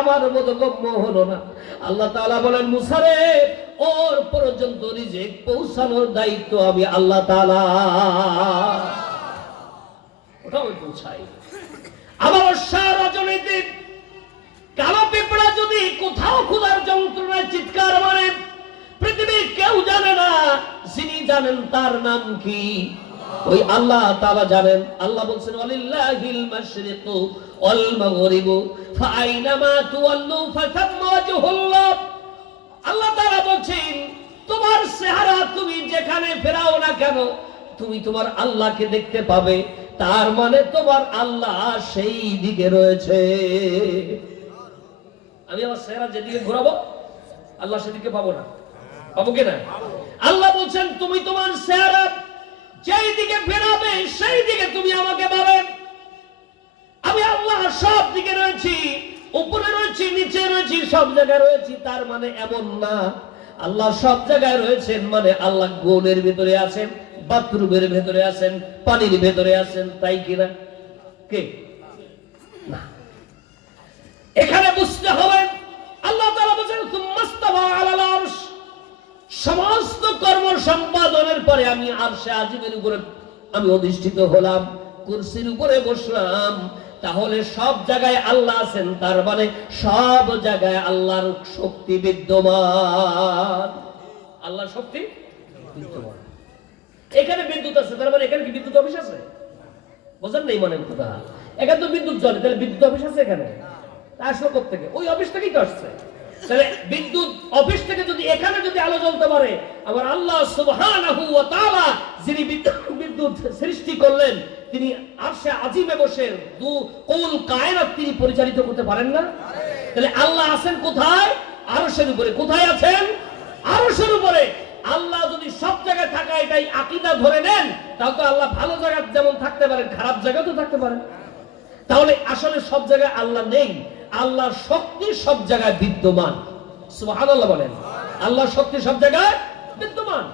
আমার বোধগম্য হলো না। আল্লাহ তাআলা বলেন, মুসা রে, ওর পর্যন্ত রিজিক পৌঁছানোর দায়িত্ব আমি আল্লাহ তাআলা, ওটাও পৌঁছাই। আবার সারা জমিতে কালো পিঁপড়া যদি কোথাও ক্ষুধার যন্ত্রণায় চিৎকার মারে, পৃথিবীর কেউ জানে না, যিনি জানেন তার নাম কি? ওই আল্লাহ তাআলা জানেন। আল্লাহ বলেন, ওয়ালিল্লাহিল মাশরিকু ওয়াল মাগরিবু ফাআইনামা তুওয়াল্লু ফাতাম্মা ওয়াজহুল্লাহ। আল্লাহ তাআলা বলেন, তোমার চেহারা তুমি যেখানে ফেরাও না কেন, তুমি তোমার আল্লাহকে দেখতে পাবে। তার মানে তোমার আল্লাহ সেই দিকে রয়েছে। আমি আমার চেহারা যেদিকে ঘোরাবো, আল্লাহ সেদিকে পাবো না? পাবো কিনা? আল্লাহ বলছেন, তুমি তোমার চেহারা যেই দিকে ফেরাবে সেই দিকে তুমি আমাকে পাবে। আমি আল্লাহ সব দিকে রয়েছি, উপরে রয়েছি, নিচে রয়েছি, সব জায়গায় রয়েছি। তার মানে এমন না আল্লাহ সব জায়গায় রয়েছেন মানে আল্লাহ গোলের ভিতরে আছেন, বাথরুমের ভেতরে আছেন, পানির ভেতরে আছেন, তাই কিনা? কে না, এখানে বুঝতে হবে। আল্লাহ তাআলা বলেন, সুম্মাস্তাওয়া আলাল আরশ, সমস্ত কর্ম সম্পাদনের পরে আমি আরশে আজিমের উপরে আমি অধিষ্ঠিত হলাম, কুরসির উপরে বসলাম। তাহলে সব জায়গায় আল্লাহ আছেন, তার মানে সব জায়গায় আল্লাহর শক্তি বিদ্যমান। আল্লাহর শক্তি বিদ্যমান। এখানে বিদ্যুৎ আছে, তার মানে এখানে কি বিদ্যুৎ অফিস আছে? বুঝেন নাই মনে কথা? এখানে তো বিদ্যুৎ জ্বলে, তাহলে বিদ্যুৎ অফিস আছে এখানে? আসলো কোথা থেকে? ওই অফিস থেকেই তো আসছে। তাহলে বিদ্যুৎ অফিস থেকে যদি এখানে যদি আলো জ্বলতে পারে, আবার আল্লাহ সুবহানাহু ওয়া তাআলা যিনি বিদ্যুৎ সৃষ্টি করলেন, তিনি আরশে আজিমে বসে কুল কায়নাত তিনি পরিচালিত করতে পারেন না? তাহলে আল্লাহ আছেন কোথায়? আরশের উপরে। কোথায় আছেন? আরশের উপরে। আল্লাহ যদি সব জায়গায় থাকা এটাই আকীদা ধরে নেন, তাহলে তো আল্লাহ ভালো জায়গায় যেমন থাকতে পারেন, খারাপ জায়গাতেও থাকতে পারেন। তাহলে আসলে সব জায়গায় আল্লাহ নেই, আল্লাহর শক্তি সব জায়গায় বিদ্যমান। সুবহানাল্লাহ বলেন। আল্লাহর শক্তি সব জায়গায় বিদ্যমান।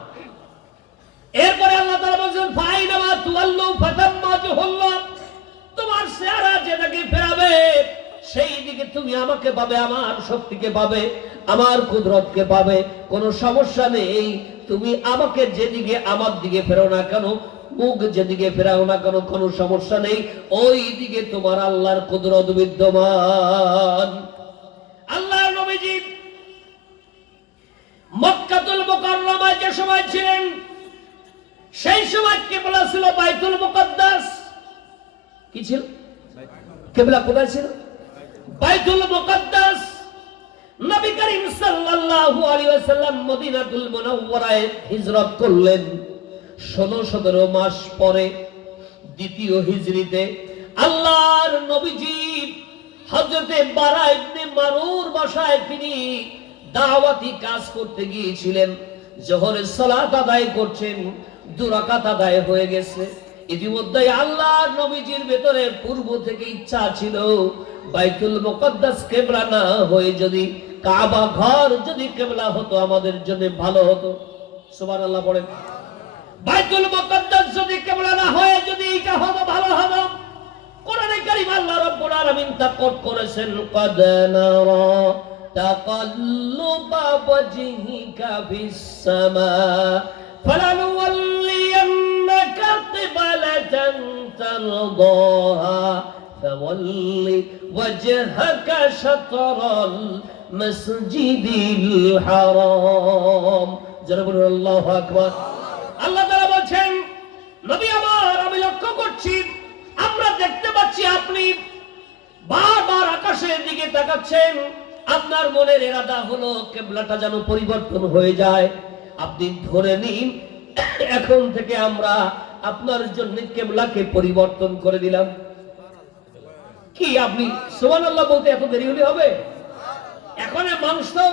এরপরে আল্লাহ তাআলা বলেন, ফাইনামা তুওয়াল্লু ফাতাম্মা ওয়াজহুল্লাহ, তোমার চেহারা যেদিকে ফেরাবে সেই দিকে তুমি আমাকে পাবে, আমার শক্তিকে পাবে, আমার কুদরতকে পাবে। কোনো সমস্যা নেই। তুমি আমাকে যেদিকে আমার দিকে ফেরাও না কেন, মুখ যেদিকে ফেরাও না কেন, কোনো সমস্যা নেই। ওই দিকে তোমার আল্লাহর কুদরত বিদ্যমান। আল্লাহর নবীজি মক্কাতুল মুকাররমায় যে সময় ছিলেন, সেই সময় কিবলা ছিল বাইতুল মুকাদ্দাস। কি ছিল? কিবলা কোথায় ছিল? বাইতুল মুকাদ্দাস। নবী করিম সাল্লাল্লাহু আলাইহি ওয়াসাল্লাম মদিনাতুল মুনাওয়ারায় হিজরত করলেন ১৬-১৭ মাস পরে, দ্বিতীয় হিজরিতে। আল্লাহর নবীজি হযরতে বারা ইবনে মারুর বাসায় তিনি দাওয়াতি কাজ করতে গিয়েছিলেন। যোহরের সালাত আদায় করছেন, ২ রাকাত আদায় হয়ে গেছে। ইতিমধ্যে আল্লাহর নবীজির ভেতরে পূর্ব থেকে ইচ্ছা ছিল, বাইতুল মুকাদ্দাস কিবলা না হয়ে যদি কাবা ঘর যদি কিবলা হতো আমাদের জন্য ভালো হতো। সুবহানাল্লাহ পড়েন। বাইতুল মুকাদ্দাস যদি কিবলা না হয়ে যদি এটা হতো ভালো হতো। কোরআনে কারীম আল্লাহ রাব্বুল আলামিন তাকদ করেছেন, ক্বাদ নারা তাকাল্লুবা ওয়াজহিকা ফিস সামা ফালানুওয়াল্লিয়ান্নাকা কিবলাতান তারদাহা ফাওয়াল্লি ওয়াজহাকা শাতরাল মাসজিদিল হারাম। যারা বলেন আল্লাহু আকবার। আল্লাহ তাআলা বলেন, নবী আমার, আমি লক্ষ্য করছি, আমরা দেখতে পাচ্ছি আপনি বারবার আকাশের দিকে তাকাচ্ছেন। আপনার মনের ইরাদা হলো কিবলাটা যেন পরিবর্তন হয়ে যায়। আপনি ধরে নিন এখন থেকে আমরা আপনার জন্য কিবলাকে পরিবর্তন করে দিলাম। কি আপনি সুবহানাল্লাহ বলতে এত দেরি হলে হবে? এখন মানুষ তো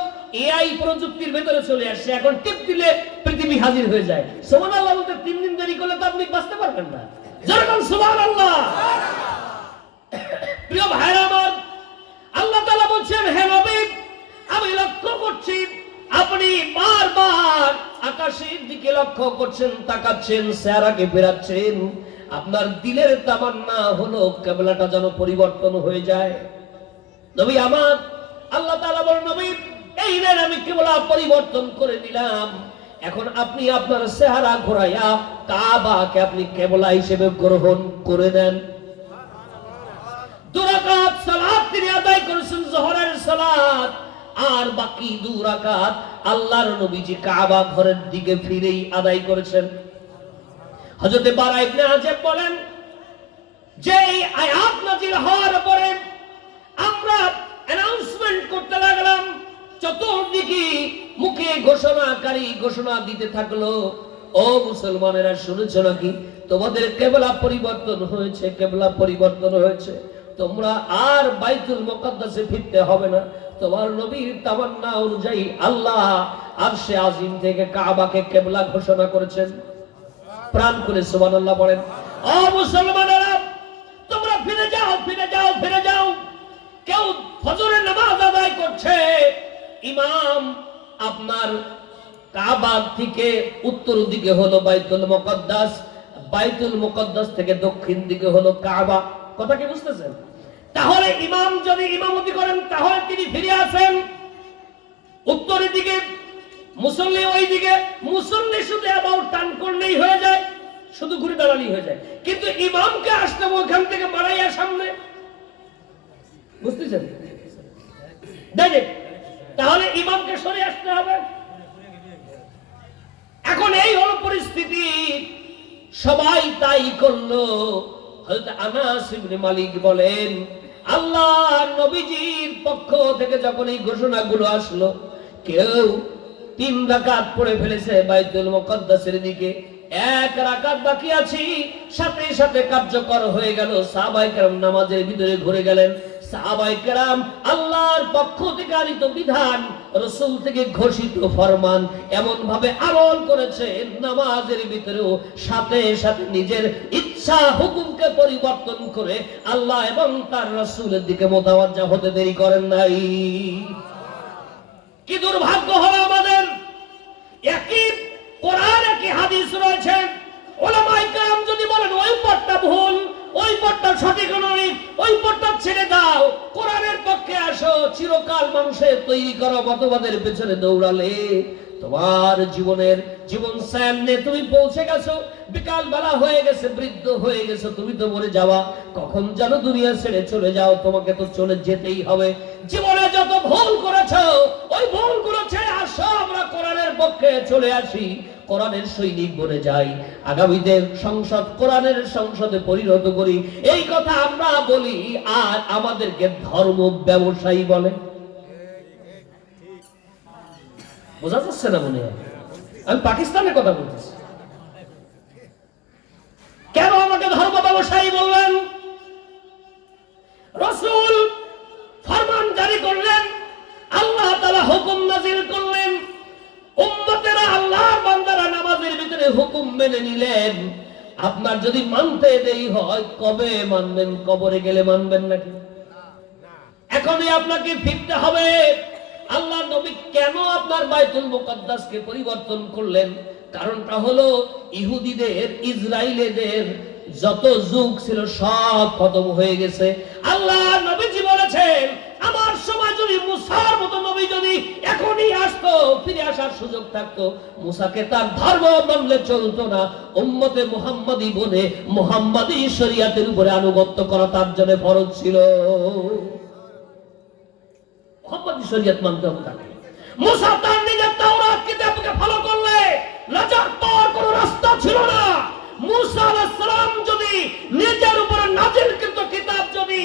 এআই প্রযুক্তির ভেতরে চলে আসছে, এখন টিপ দিলে পৃথিবী হাজির হয়ে যায়। সুবহানাল্লাহ বলতে 3 দিন দেরি করলে তো আপনি বাঁচতে পারবেন না। যেরকম সুবহানাল্লাহ। প্রিয় ভাইরা আমার, আল্লাহ তাআলা বলছেন, হে নবী, আমি লক্ষ্য করছি আপনি বারবার আকাশের দিকে লক্ষ্য করছেন, তাকাচ্ছেন, চেহারাকে ফেরাচ্ছেন। আপনার দিলের তামান্না হলো কিবলাটা যেন পরিবর্তন হয়ে যায়। নবী আমার, আল্লাহ তাআলা বলেন নবী এই নেন আমি কিবলা পরিবর্তন করে দিলাম, এখন আপনি আপনার চেহারা ঘোরাইয়া কাবাকে আপনি কিবলা হিসেবে গ্রহণ করে দেন। দুই রাকাত সালাত তিনি আদায় করেছেন যোহরের সালাত, আর বাকি 2 রাকাত আল্লাহর নবীজি কাবা ঘরের দিকে ফিরেই আদায় করেছেন। হযরত বারা ইবনে আযিব বলেন যে এই আয়াত নাযিল হওয়ার পরে আমরা অ্যানাউন্সমেন্ট করতে লাগলাম, চতুর্দিকে মুখে ঘোষণাকারী ঘোষণা দিতে থাকলো, ও মুসলমানেরা শুনেছো নাকি তোমাদের কিবলা পরিবর্তন হয়েছে, কিবলা পরিবর্তন হয়েছে, তোমরা আর বাইতুল মুকাদ্দাসে ফিরতে হবে না। তোমার নবীর তামান্না অনুযায়ী আল্লাহ আরশে আজিম থেকে কাবাকে কিবলা ঘোষণা করেছেন। প্রাণ খুলে সুবহানাল্লাহ বলেন। ও মুসলমানেরা তোমরা ফিরে যাও, ফিরে যাও, ফিরে যাও। কেউ ফজরের নামাজ আদায় করছে, ইমাম আপনার কাবা থেকে উত্তর দিকে হলো বাইতুল মুকাদ্দাস, বাইতুল মুকাদ্দাস থেকে দক্ষিণ দিকে হলো কাবা। কথা কি বুঝতেছেন? তাহলে ইমাম যদি ইমামতি করেন তাহলে তিনি ফিরে আসেন উত্তরের দিকে, মুসল্লি ওই দিকে। মুসল্লি শুধু অ্যাবাউট টার্ন করলেই হয়ে যায়, শুধু ঘুরে দাঁড়ালেই হয়ে যায়, কিন্তু ইমামকে আসতে হবে ওখান থেকে বাড়াইয়া সামনে। বুঝতেছেন? ডাইরেক্ট। তাহলে ইমামকে সরে আসতে হবে। এখন এই হলো পরিস্থিতি, সবাই তাই করলো। হযরত আনাস ইবনে মালিক বলেন আল্লাহর নবীজির পক্ষ থেকে যখন এই ঘোষণাগুলো আসলো, কেউ 3 রাকাত পড়ে ফেলেছে বাইতুল মুকাদ্দাসের দিকে, 1 রাকাত বাকি আছে, সাথে সাথে কার্যকর হয়ে গেল। সাহাবায়ে কেরাম নামাজের ভিতরে ঘুরে গেলেন। সাহাবায়ে কেরাম আল্লাহর পক্ষ থেকে আনিত বিধান, রাসূল থেকে ঘোষিত ফরমান এমন ভাবে আমল করেছে, নামাজের ভিতরেও সাথে সাথে নিজের ইচ্ছা হুকুমকে পরিবর্তন করে আল্লাহ এবং তার রাসূলের দিকে মোতাওয়াজ্জা হতে দেরি করেন নাই। কি দুর্ভাগ্য হলো আমাদের! একই কোরআন একই হাদিস রয়েছে, উলামায়ে কেরাম যদি বলেন ওই পথটা ভুল, ওই পথটা সঠিক নয়, ওই পথটা ছেড়ে দাও, কোরআনের পক্ষে আসো, চিরকাল মানুষের তৈরি করা মতবাদের পেছনে দৌড়ালে তোমার জীবন সামনে তুমি পৌঁছে গেছো, বিকাল বেলা হয়ে গেছে, বৃদ্ধ হয়ে গেছো, তুমি তো মরে যাওয়া, কখন যেন দুনিয়া ছেড়ে চলে যাও, তোমাকে তো চলে যেতেই হবে। জীবনে যত ভুল করেছো ওই ভুলগুলো ছেড়ে আসো, আমরা কোরআনের পক্ষে চলে আসি, কোরআনের সৈনিক বনে যাই, আগামীতে সংসদ কোরআনের সংসদে পরিণত করি, এই কথা আমরা বলি। আর আমাদেরকে ধর্ম ব্যবসায়ী বলে। বোঝা যাচ্ছে না মনে হয়? আমি পাকিস্তানের কথা বলতেছি। কেন আমাকে ধর্ম ব্যবসায়ী বললেন? রাসূল ফরমান জারি করলেন, আল্লাহ তাআলা হুকুম নাযিল করলেন, উম্মতেরা আল্লাহর বান্দারা নামাজের ভিতরে হুকুম মেনে নিলেন। আপনার যদি মানতে দেরি হয়, কবে মানবেন? কবরে গেলে মানবেন নাকি? এখনই আপনাকে ফিরতে হবে। আল্লাহ নবী কেন আপনার বাইতুল মুকাদ্দাসকে পরিবর্তন করলেন? কারণটা হলো ইহুদিদের, ইসরায়েলীদের যত যুগ ছিল সব খতম হয়ে গেছে। আল্লাহ নবীজি বলেছেন আমার সময় যদি মুসার মতো নবী যদি এখনই আসতো, ফিরে আসার সুযোগ থাকতো, মুসাকে তার ধর্ম মানলে চলতো না, উম্মতে মুহাম্মাদি বলে মুহাম্মাদি শরীয়তের উপরে আনুগত্য করা তার জন্য ফরজ ছিল। মুহাম্মাদি শরীয়ত মানতে হবে তাকে। মুসা তার নিজের তাওরাত কিতাবকে ফলো করলে লজ্জা পাওয়ার কোনো রাস্তা ছিল না। মুসা আলাইহিস সালাম যদি নিজের উপরে নাযিলকৃত কিতাব যদি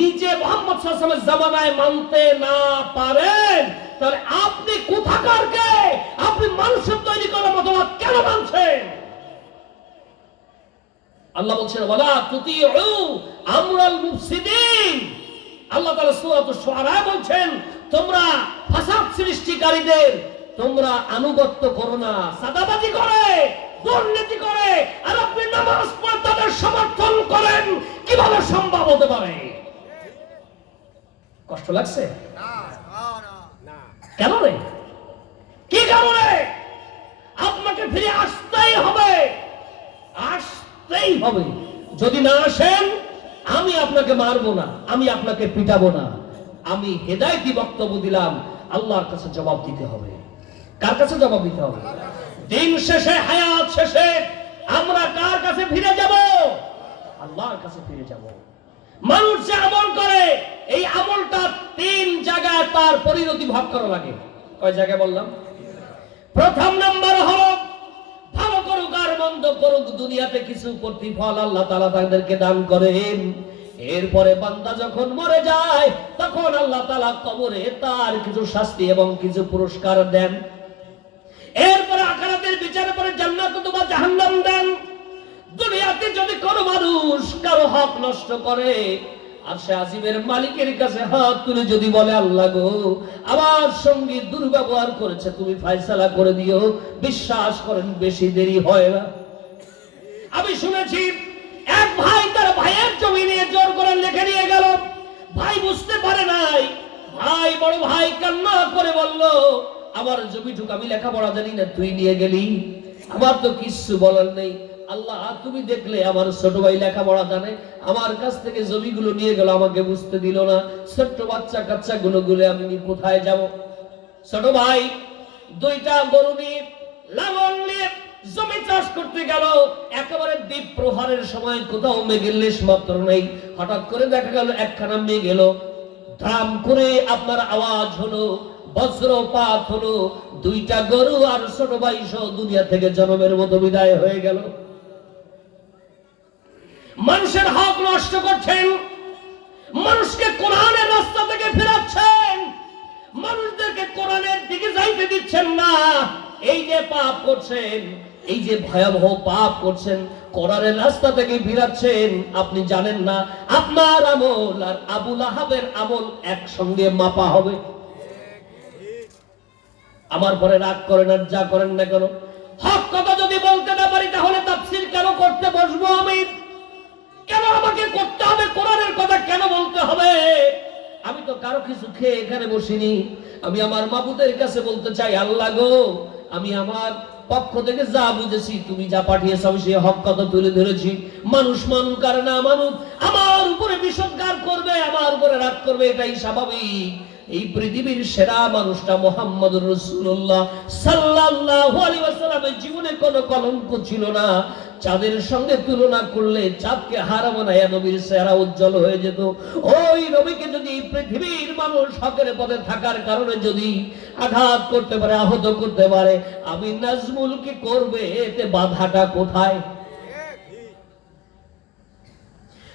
নিজে মুহাম্মদ সাল্লাল্লাহু আলাইহি ওয়াসাল্লামের জামানায় মানতে না পারেন, তাহলে আপনি কোথাকার কে? আপনি মানুষের তৈরি করা মতবাদ কেন মানছেন? আল্লাহ বলছেন ওয়ালা তুতিউ আমরাল মুফসিদিন। আল্লাহ তাআলা সূরাতুশ শুআরা বলছেন তোমরা ফাসাদ সৃষ্টিকারীদের তোমরা আনুগত্য করো না, সাদাবাজি করে, দুর্নীতি করে, আর আপনি নামাজ পড়ে তাদের সমর্থন করেন, কিভাবে সম্ভব হতে পারে? কষ্ট লাগছে? কেন রে? কি কারণে? আপনাকে ফিরে আসতেই হবে, আসতেই হবে। যদি না আসেন আমি আপনাকে মারবো না, আমি আপনাকে পিটাবো না, আমি হেদায়েতি বক্তব্য দিলাম, আল্লাহর কাছে জবাব দিতে হবে। কার কাছে জবাব দিতে হবে? দিন শেষে, হায়াত শেষে আমরা কার কাছে ফিরে যাব? আল্লাহর কাছে ফিরে যাব। মানুষ যে আমল করে, এই আমলটা 3 জায়গায় তার পরিণতি ভোগ করা লাগে। কয় জায়গায় বললাম? প্রথম নাম্বার হলো ভালো করুক আর মন্দ করুক, দুনিয়াতে কিছু প্রতিফল আল্লাহ তাআলা তাদেরকে দান করেন। এরপরে বান্দা যখন মরে যায়, তখন আল্লাহ তাআলা কবরে তার কিছু শাস্তি এবং কিছু পুরস্কার দেন। এরপরে আখিরাতের বিচারের পরে জান্নাত অথবা জাহান্নাম দেন। দুনিয়াতে যদি কোনো মানুষ কারো হক নষ্ট করে, আর সে আজিমের মালিকের কাছে হাত তুলে যদি বলে, আল্লাহ গো, আমার সঙ্গে দুর্ব্যবহার করেছে, তুমি ফয়সালা করে দিও, বিশ্বাস করেন বেশি দেরি হয় না। আমি শুনেছি এক ভাই তার ভাইয়ের জমি নিয়ে জোর করে লিখে নিয়ে গেল। ভাই বুঝতে পারে নাই। ভাই, বড় ভাই কান্না করে বলল, আমার জমিটুকু আমি লেখাপড়া জানি না, তুই নিয়ে গেলি, আমার তো কিছু বলার নেই। আল্লাহ, তুমি দেখলে আমার ছোট ভাই লেখাপড়া জানে, আমার কাছ থেকে জমিগুলো নিয়ে গেল, আমাকে বুঝতে দিল না। ছোট্ট বাচ্চা কাচ্চা গুলো আমি কোথায় যাব? ছোট ভাই 2টা গরু নিয়ে, লাঙল নিয়ে জমি চাষ করতে গেল। একেবারে দ্বীপ প্রহারের সময় কোথাও মেঘের লেশ মাত্র নেই। হঠাৎ করে দেখা গেল একখানা মেঘ এলো, ধাম করে আপনার আওয়াজ হলো, বজ্রপাত হলো, 2টা গরু আর ছোট ভাই সহ দুনিয়া থেকে জনমের মতো বিদায় হয়ে গেল। মানুষের হক নষ্ট করছেন, মানুষকে কোরআনের রাস্তা থেকে ফেরাচ্ছেন, মানুষদেরকে কোরআনের দিকে যাইতে দিচ্ছেন না। এই যে পাপ করছেন, এই যে ভয়াবহ পাপ করছেন, কোরআনের রাস্তা থেকে ফিরাচ্ছেন, আপনি জানেন না আপনার আমল আর আবু লাহাবের আমল একসঙ্গে মাপা হবে। আমার পরে রাগ করেন আর যা করেন না কেন, হক কথা যদি বলতে না পারি, তাহলে তাফসীর কেন করতে বসবো আমি? কেন আমাকে করতে হবে? কোরআনের কথা কেন বলতে হবে? আমি তো কারো কিছু খেয়ে এখানে বসিনি। আমি আমার মাবুদের কাছে বলতে চাই, আল্লাহ গো, আমি আমার পক্ষ থেকে যা বুঝেছি, তুমি যা পাঠিয়েছ, আমি সেই হক কথা তুলে ধরেছি। মানুষ মানুক আর না মানুক, আমার উপরে বিষোদ্গার করবে, আমার উপরে রাগ করবে, এটাই স্বাভাবিক। এই পৃথিবীর সেরা মানুষটা মুহাম্মদুর রাসূলুল্লাহ সাল্লাল্লাহু আলাইহি ওয়াসাল্লামের জীবনে কোনো কলঙ্ক ছিল না। চাঁদের সঙ্গে তুলনা করলে চাঁদকে হার মানায়া নবীর চেহারা উজ্জ্বল হয়ে যেত। ওই নবীকে যদি পৃথিবীর মানুষ হকের পথে থাকার কারণে যদি আঘাত করতে পারে, আহত করতে পারে, আমি নাজমুল কি করবে? এতে বাধাটা কোথায়?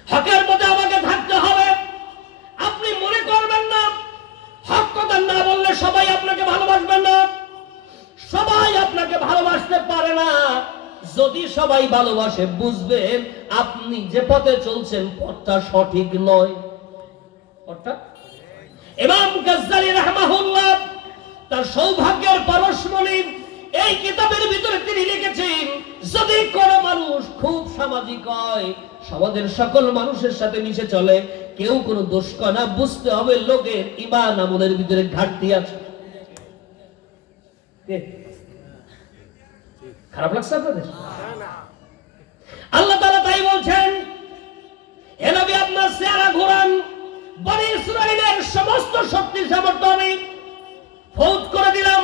হকের পথে আমাকে থাকতে হবে। আপনি মনে করবেন না হক কথা না বললে সবাই আপনাকে ভালোবাসবেন না। সবাই আপনাকে ভালোবাসতে পারে না। যদি সবাই ভালোবাসে, বুঝবেন আপনি যে পথে চলছেন পথটা সঠিক নয়। ইমাম গাজ্জালী রাহমাহুল্লাহ তার সৌভাগ্যের পরশমণি এই কিতাবের ভিতরে তিনি লিখেছেন, যদি কোনো মানুষ খুব সামাজিক হয়, সমাজের সকল মানুষের সাথে মিশে চলে, কেউ কোনো দোষ করে না, বুঝতে হবে লোকের ঈমান আমলের ভিতরে ঘাটতি আছে। খারাপ লাগছে আপনাদের? আল্লাহ তাআলা তাই বলছেন, হে নবী, আপনার চেহারা ঘোরান, বনি ইসরাঈলের সমস্ত শক্তি সামর্থ্য আমি ফৌজ করে দিলাম।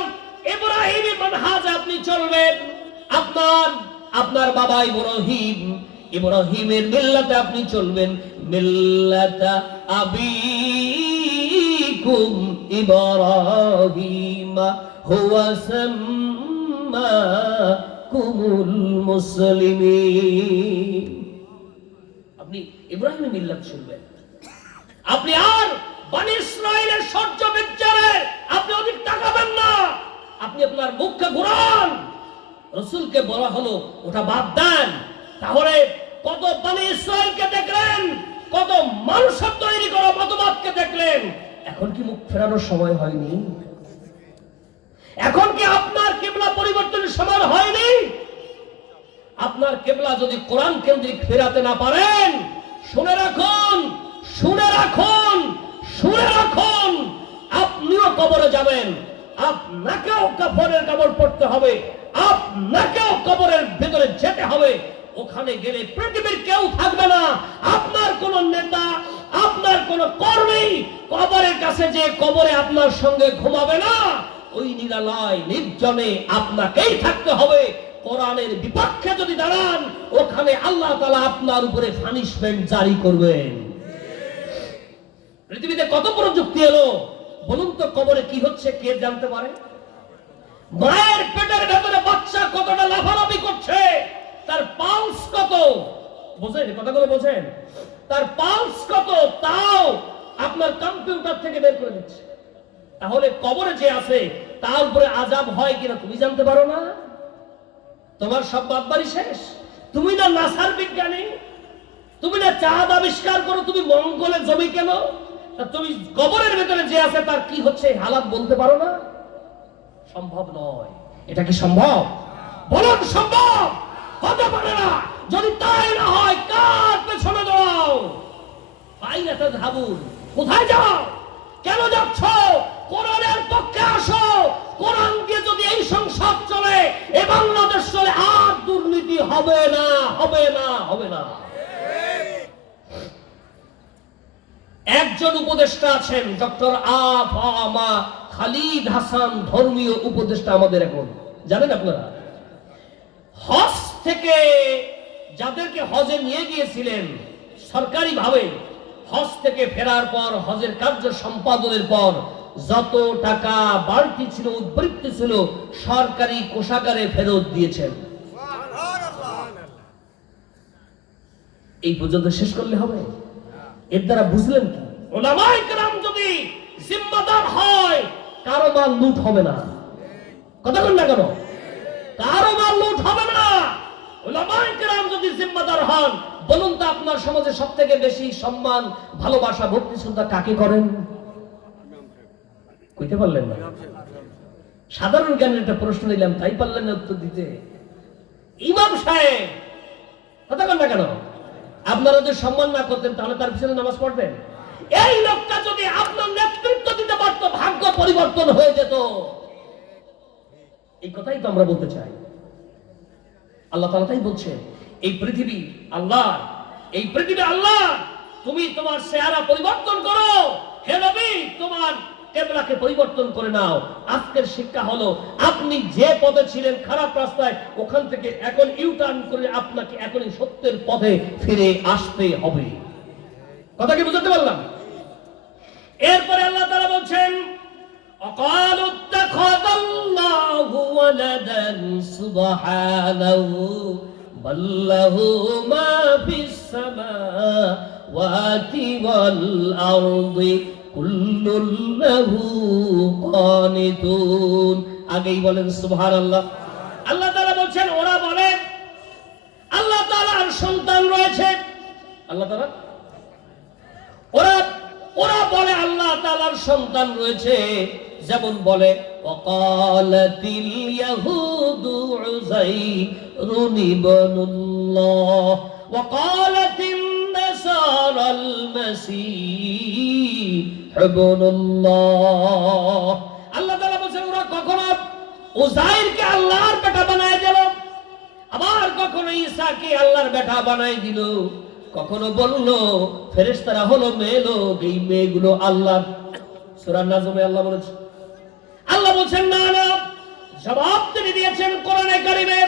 ইব্রাহিমী মানহাজ আপনি চলবেন। আপনার বাবা ইব্রাহিমের মিল্লাতে আপনি চলবেন। মিল্লাতা আবিকুম ইব্রাহিম হুয়া সাম্মাকুমুল মুসলিমিন। আপনি ইব্রাহিমের মিল্লাত চলবেন। আপনি আর বনি ইসরাঈলের সহ্য বিচারে আপনি অধিক তাকাবেন না। আপনি আপনার মুখকে ঘুরান। রাসূলকে বলা হলো ওটা বাদ দেন। তাহলে কত বনি ইসরাঈলকে দেখলেন, কত মানুষের তৈরি করা মতবাদকে দেখলেন। এখন কি মুখ ফেরানোর সময় হয়নি? এখন কি আপনার কিবলা পরিবর্তনের সময় হয়নি? আপনার কিবলা যদি কোরআন কেন্দ্রিক ফেরাতে না পারেন, শুনে রাখুন, শুনে রাখুন, শুনে রাখুন, আপনিও কবরে যাবেন, আপনাকেও কাফনের কাপড় পরতে হবে, আপনাকেও কবরের ভেতরে যেতে হবে। ওখানে গেলে পৃথিবীর কেউ থাকবে না। আপনার কোন নেতা, আপনার কোন কর্মেই কবরের কাছে যে কবরে আপনার সঙ্গে ঘুমাবে না। ওই নিরালয় নির্জনে আপনাকেই থাকতে হবে। কোরআনের বিপক্ষে যদি দাঁড়ান, ওখানে আল্লাহ তাআলা আপনার উপরে পানিশমেন্ট জারি করবেন। পৃথিবীতে কত বড় যুক্তি এলো বলুন তো, কবরে কি হচ্ছে কে জানতে পারে? মায়ের পেটের ভেতরে বাচ্চা কতটা লাফালাফি করছে, তার পালস কত, বোঝেন কথাগুলো বোঝেন? তার পালস কত তাও আপনার কম্পিউটার থেকে বের করে দিচ্ছে। তাহলে কবরে যে আছে তার উপরে আযাব হয় কিনা তুমি জানতে পারো না? তোমার সব বাদবাড়ি শেষ। তুমি না নাসার বিজ্ঞানী, তুমি না চাঁদ আবিষ্কার করো, তুমি মঙ্গলে জমি কেন? তুমি কবরের ভেতরে যে আছে তার কি হচ্ছে হালাত বলতে পারো না? সম্ভব নয়। এটা কি সম্ভব? বলুন সম্ভব? হতে পারে না। যদি তাই না হয় কার পেছনে দাও? আইনা তো ভাবুন, কোথায় যাও, কেন যাচ্ছ? কোরআনের পক্ষে আসো। কোরআন দিয়ে যদি এই সংসদ চলে, এই বাংলাদেশ চলে, আর দুর্নীতি হবে না, হবে না, হবে না। একজন উপদেষ্টা আছেন, ডক্টর আ.ফা.মা খালিদ হাসান, ধর্মীয় উপদেষ্টা আমাদের এখন, জানেন আপনারা? হজ থেকে যাদেরকে হজে নিয়ে গিয়েছিলেন সরকারি ভাবে, হজ থেকে ফেরার পর, হজের কার্য সম্পাদনের পর যত টাকা বাড়তি ছিল, উদ্বৃত্তি ছিল, সরকারি কোষাগারে ফেরত দিয়েছেন। এই পর্যন্ত শেষ করলে হবে? এর দ্বারা বুঝলেন কি? উলামায়ে কেরাম যদি জিম্মাদার হয়, কারো মাল লুট হবে না। কথা বলেন না কেন? কারো মাল লুট হবে না। উলামায়ে কেরাম যদি জিম্মাদার হন, বলুন তো আপনার সমাজে সবথেকে বেশি সম্মান, ভালোবাসা, ভক্তি শ্রদ্ধা কাকে করেন? কইতে পারলেন না? সাধারণ জ্ঞানের একটা প্রশ্ন নিলাম, তাই পারলেন না উত্তর দিতে? ইমাম সাহেব। কথা বলেন না কেন? আপনারা যদি সম্মান না করতেন তাহলে তার পিছনে নামাজ পড়বেন? এই লোকটা যদি আপনার নেতৃত্ব দিতে পারত, ভাগ্য পরিবর্তন হয়ে যেত। এই কথাই তো আমরা বলতে চাই। আল্লাহ তাআলা তাই বলছেন, এই পৃথিবী আল্লাহ, এই পৃথিবী আল্লাহ, তুমি তোমার চেহারা পরিবর্তন করো। হে নবী, তোমার কিবলাকে পরিবর্তন করে নাও। আজকের শিক্ষা হলো, আপনি যে পথে ছিলেন খারাপ রাস্তায়, ওখান থেকে এখন ইউটার্ন করে আপনাকে এখনই সত্যের পথে ফিরে আসতে হবে। কথা কি বুঝতে পারলাম? এরপরে আল্লাহ তাআলা বলছেন, অকালু ইত্তাখাযাল্লাহু ওয়ালাদান সুবহানাহু বাল লাহু মা ফিস সামাওয়াতি ওয়াল আরদি কুল্লুন লাহু কানিতুন। আগেই বলেন সুবহানাল্লাহ। আল্লাহ তাআলা বলছেন, ওরা বলে আল্লাহ তাআলার সন্তান রয়েছে। আল্লাহ তাআলা ওরা বলে আল্লাহ তাআলার সন্তান রয়েছে। যেমন বলে, ওয়াকালাতিল ইয়াহুদু উযাইরুন ইবনুল্লাহ ওয়াকালাতিন নাসারাল মাসীহ ইবনুল্লাহ। আল্লাহ তাআলা বলেন, ওরা কখনো উযাইরকে আল্লাহর বেটা বানায় দিল, আবার কখনো ঈসাকে আল্লাহর বেটা বানায় দিল, কখনো বললো ফেরেশতারা হলো মেয়ে লোক, এই মেয়েগুলো আল্লাহ। সূরা নাজমে আল্লাহ বলেছেন, আল্লাহ বলেছেন না না। জবাব তিনি দিয়েছেন কোরআনে কারিমে,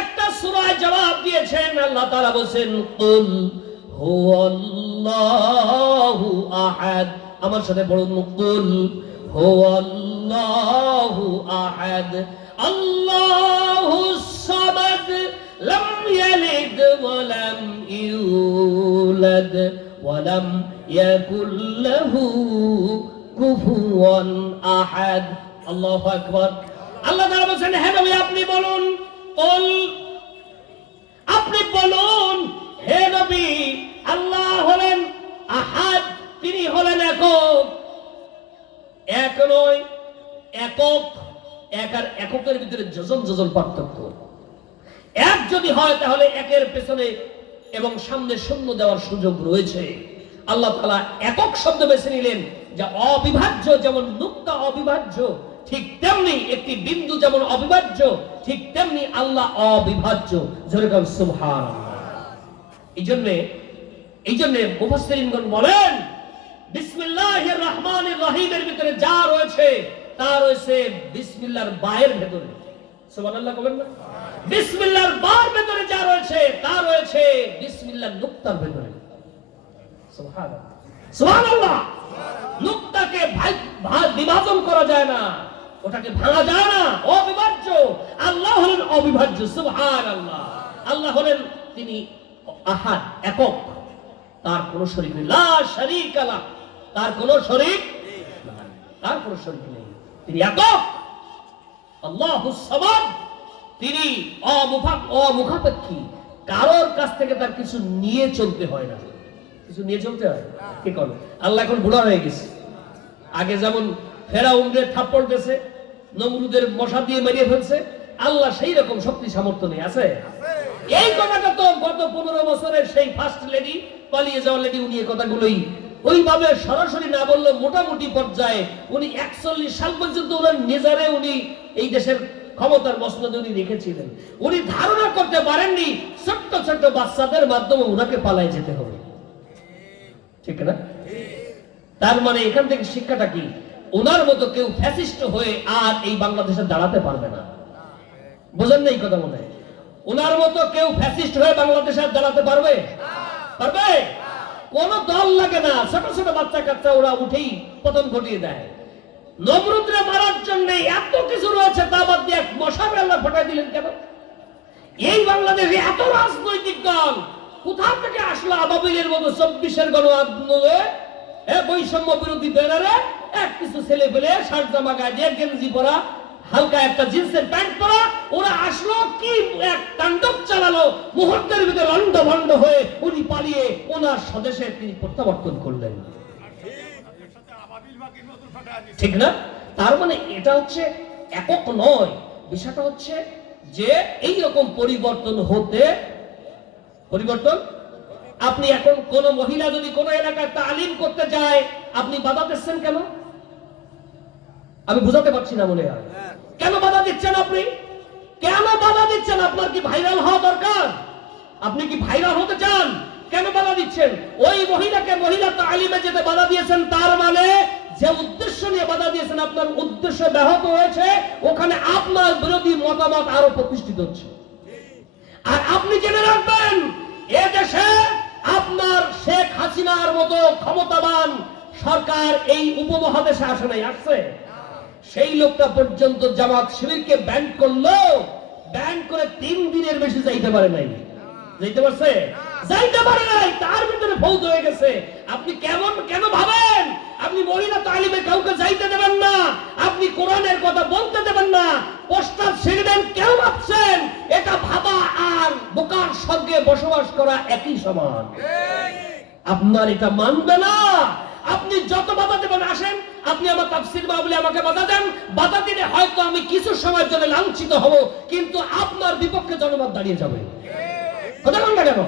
একটা সূরায় জবাব দিয়েছেন। আল্লাহ তাআলা বলেন, কুল হুয়াল্লাহু আহাদ। আমার সাথে বলুন, কুল হুয়াল্লাহু আহাদ আল্লাহুস সামাদ লাম ইয়ালিদ ওয়া লাম ইউলাদ ওয়া লাম ইয়াকুল লাহু কুফুয়ান আহাদ। আল্লাহু আকবার। আল্লাহ তাআলা বলেন, হে নবী আপনি বলুন, কুল, আপনি বলুন হে নবী, আল্লাহ হলেন আহাদ, তিনি হলেন একক। এক নয়, একক। এক আর এককের ভিতরে যোজন যোজন পার্থক্য। এক যদি হয় তাহলে একের পেছনে এবং সামনে শূন্য দেওয়ার সুযোগ রয়েছে। আল্লাহ তাআলা একক শব্দ বেছে নিলেন, যা অবিভাজ্য। যেমন নুক্তা অবিভাজ্য, ঠিক তেমনি একটি বিন্দু যেমন অবিভাজ্য, ঠিক তেমনি আল্লাহ অবিভাজ্য। জোরে বলুন সুবহানাল্লাহ। এই জন্য এই জন্য মুফাসসিরিনগণ বলেন বিসমিল্লাহির রহমানির রহিমের ভিতরে যা রয়েছে তা রয়েছে বিসমিল্লাহর বায়ের ভিতরে। সুবহানাল্লাহ বলেন না? বিসমিল্লাহর বার ভিতরে যা রয়েছে তা রয়েছে বিসমিল্লাহর নুক্তার ভিতরে। সুবহানাল্লাহ সুবহানাল্লাহ। নুক্তাকে বিভাজন করা যায় না, ওটাকে ভাঙা যায় না, অবিভাজ্য। আল্লাহ হলেন অবিভাজ্য। সুবহানাল্লাহ। আল্লাহ হলেন তিনি আহাদ, একক, তার কোনো শরীক নেই। লা শারীকা লাহ, তার কোনো শরীক নাই, তার কোনো শরীক নেই। তিনি একক। আল্লাহুস সামাদ, তিনি অমুখাপেক্ষী। কারোর কাছ থেকে তার কিছু নিয়ে চলতে হয় না। কিছু নিয়ে চলতে হয় কি করো? আল্লাহ এখন বুড়া হয়ে গেছে। আগে যেমন ফেরাউনদের থাপ্পড় দিয়েছে, নমরুদের মশা দিয়ে মেরিয়ে ফেলছে, আল্লাহ সেই রকম শক্তি সামর্থ্য নেই। আছে? এই কথাটা তো গত 15 বছরের সেই ফার্স্ট লেডি, পালিয়ে যাওয়া লেডি, উনি এই কথাগুলোই ওইভাবে সরাসরি না বললেও মোটামুটি পর্যায়ে উনি 41 সাল পর্যন্ত ওনার নিজেরে উনি এই দেশের ক্ষমতার মসনদে উনি রেখেছিলেন। উনি ধারণা করতে পারেননি ছোট্ট ছোট্ট বাচ্চাদের মাধ্যমে উনাকে পালায় যেতে হবে। ঠিক না? তার মানে এখান থেকে শিক্ষাটা কি? ওনার মতো কেউ ফ্যাসিস্ট হয়ে আর এই বাংলাদেশে দাঁড়াতে পারবে না। বুঝেন না এই কথা? মনে হয় ওনার মতো কেউ ফ্যাসিস্ট হয়ে বাংলাদেশে দাঁড়াতে পারবে? পারবে? কোন দল লাগে না, ছোট ছোট বাচ্চা কাচ্চা ওরা উঠেই পতন ঘটিয়ে দেয়। নমরুদরে মারার জন্য এত কিছু রয়েছে, তা বাদ দিয়ে মশাবে আল্লাহ ফটাই দিলেন কেন? এই বাংলাদেশে এত রাজনৈতিক দল কোথা থেকে আসলো? আবাবিলের মতো 24-এর গণ আন্দোলনে বৈষম্য বিরোধী ব্যানারে এক কিছু ছেলে পেলে শার্ট জামা গায়ে দিয়ে গেঞ্জি পরা, হালকা একটা জিন্সের প্যান্ট পরা, ওরা আসলো কি এক তাণ্ডব চালালো। মুহূর্তের ভিতরে লন্ড ভন্ড হয়ে উনি পালিয়ে ওনার স্বদেশে তিনি প্রত্যাবর্তন করলেন। ঠিক না? তার মানে এটা হচ্ছে একক নয়। বিষয়টা হচ্ছে যে এই রকম পরিবর্তন হতে পরিবর্তন। আপনি এখন কোন মহিলা যদি কোন এলাকায় তালিম করতে যায়, আপনি বাধা দিচ্ছেন কেন? আমি বুঝাতে পারছি না মনে হয়। কেন বাধা দিচ্ছেন আপনি? কেন বাধা দিচ্ছেন? আপনার কি ভাইরাল হওয়া দরকার? আপনি কি ভাইরাল হতে চান? কেন বাধা দিচ্ছেন? ওই মহিলাকে মহিলা তালিমে যেতে বাধা দিয়েছেন, তার মানে যে উদ্দেশ্য নিয়ে বাধা দিয়েছেন আপনার উদ্দেশ্য ব্যাহত হয়েছে, ওখানে আপনার বিরোধী মতামত আরো প্রতিষ্ঠিত হচ্ছে। আর আপনি জেনে রাখবেন, এ দেশে আপনার শেখ হাসিনার মতো ক্ষমতাবান সরকার এই উপমহাদেশে আসে নাই। আসছে? সেই লোকটা পর্যন্ত জামাত শিবিরকে ব্যান করলো, ব্যান করে 3 দিনের বেশি যাইতে পারে নাই। যাইতে পারছে? যাইতে পারে নাই। তার ভিতরে ফৌজ হয়ে গেছে। আপনি কেন ভাবেন আপনি মহিলা তালিমে কাউকে যাইতে দেবেন না, আপনি কোরআনের কথা বলতে দেবেন না, পোস্টার ছিঁড়বেন? কেন ভাবছেন? এটা ভাবা আর বোকার সঙ্গে বসবাস করা একই সমান। আপনার এটা মানবে না। আপনি যত বাধা দেবেন, আসেন আপনি আমার তাফসীর মাহফিলে আমাকে বাধা দেন, বাধা দিলে হয়তো আমি কিছু সময়ের জন্য লাঞ্ছিত হব, কিন্তু আপনার বিপক্ষে জনমত দাঁড়িয়ে যাবে। কথা বলেন না কেন?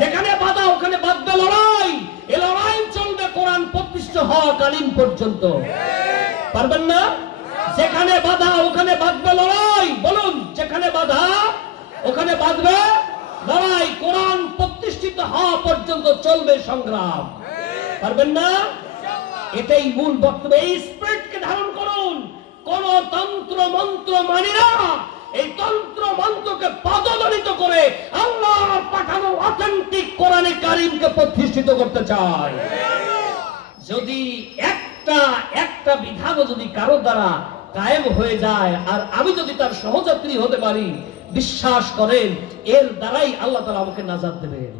যেখানে বাধা ওখানে বাঁধবে লড়াই। এই লড়াই চলবে কোরআন প্রতিষ্ঠিত হওয়া কালীন পর্যন্ত। পারবেন না? যেখানে বাধা ওখানে বাঁধবে লড়াই। বলুন, যেখানে বাধা ওখানে বাঁধবে লড়াই। কোরআন প্রতিষ্ঠিত হওয়া পর্যন্ত চলবে সংগ্রাম। পারবেন না? এটাই মূল বক্তব্য। এই স্পিরিটকে ধারণ করুন। কোন তন্ত্র মন্ত্র মানি না। এই তন্ত্র মন্ত্রকে পদদলিত করে আল্লাহর পাঠানো অথেন্টিক কোরআনে কারীমকে প্রতিষ্ঠিত করতে চায়। যদি একটা বিধান যদি কারো দ্বারা কায়েম হয়ে যায়, আর আমি যদি তার সহযাত্রী হতে পারি, বিশ্বাস করেন এর দ্বারাই আল্লাহ তাআলা আমাকে নাজাত দেবেন।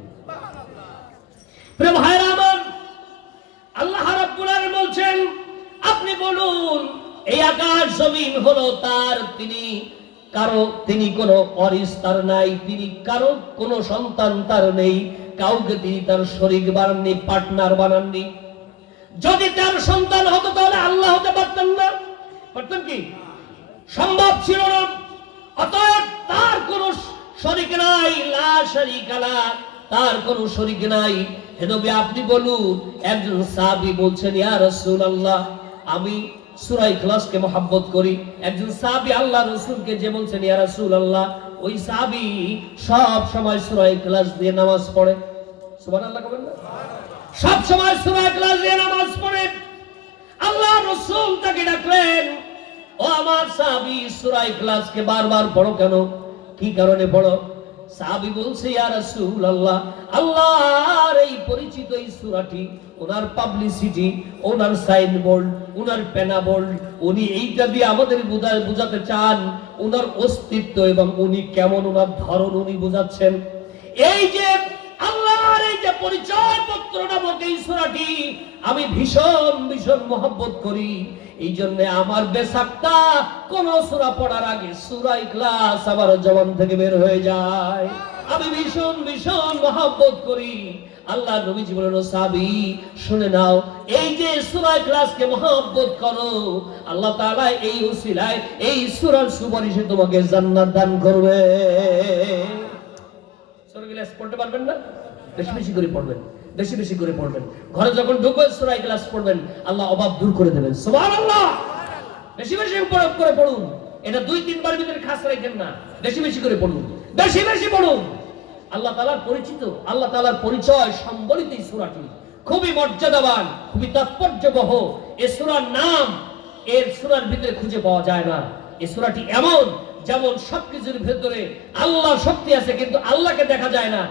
প্রিয় ভাইরা আমার, আল্লাহ রাব্বুল আলামিন বলছেন, আপনি বলুন এই আকাশ জমিন হলো তার, তিনি কোনো ওয়ারিস তার নাই, তিনি কারো কোনো সন্তান তার নেই, কাউকে তিনি তার শরীক বানাননি, পার্টনার বানাননি। যদি তার সন্তান হতো তাহলে আল্লাহ হতে পারতেন না? পারতেন কি? সম্ভব ছিল না। অতএব তার কোনো শরীক নাই, লা শারীকা লাহ, তার কোনো শরীক নাই। হে নবী আপনি বলুন। একজন সাহাবী বলছেন, ইয়া রাসূলুল্লাহ, আমি সূরা ইখলাসকে মহব্বত করি। একজন সাহাবী আল্লাহর রাসূলকে যে বলছেন, ইয়া রাসূলুল্লাহ, ওই সাহাবী সব সময় সূরা ইখলাস দিয়ে নামাজ পড়ে। সুবহানাল্লাহ বলেন না? সব সময় সূরা ইখলাস দিয়ে নামাজ পড়ে। আল্লাহ রাসূল তাকে ডাকলেন, ও আমার সাহাবী, সূরা ইখলাসকে বারবার পড়ো কেন? কি কারণে পড়ো? সাহাবী বলছে, ইয়া রাসূলুল্লাহ, আল্লাহর এই পরিচিত এই সূরাটি, ওনার পাবলিসিটি, ওনার সাইনবোর্ড, ওনার প্যানাবোর্ড, উনি এইটা দিয়ে আমাদের বুঝাতে চান ওনার অস্তিত্ব এবং উনি কেমন, ওনার ধরন উনি বুঝাচ্ছেন। এই যে আল্লাহর এই যে পরিচয় পত্র নামক এই সূরাটি আমি ভীষণ ভীষণ মহব্বত করি। এই জন্য আমার বেসাক্তা কোন সূরা পড়ার আগে সূরা ইখলাস আমার জবান থেকে বের হয়ে যায়। আমি ভীষণ ভীষণ মহব্বত করি। আল্লাহ নবীজি বলেন, সাহাবী শুনে নাও, এই যে সূরা ইখলাসকে মহব্বত করো, আল্লাহ তাআলা এই উসিলায় এই সূরার সুপারিশে তোমাকে জান্নাত দান করবে। সূরা ইখলাস পড়তে পারবেন না? বেশি বেশি করে পড়বেন, বেশি বেশি করে পড়বেন। ঘরে যখন ঢুকবেন সূরা ইখলাস পড়বেন, আল্লাহ অভাব দূর করে দেবেন। সুবহানাল্লাহ। বেশি বেশি করে পড়ুন। এটা 2-3 বার ভিতরে খাস রাখেন না, বেশি বেশি করে পড়ুন, বেশি বেশি পড়ুন। আল্লাহ তাআলার পরিচিত, আল্লাহ তাআলার পরিচয় সম্বলিত এই সূরাটি খুবই মর্যাদাবান, খুবই তাৎপর্যবহ। এই সূরার নাম এর সূরার ভিতরে খুঁজে পাওয়া যায় না। এই সূরাটি এমন, যেমন সবকিছুর ভিতরে আল্লাহর শক্তি আছে কিন্তু আল্লাহকে দেখা যায় না।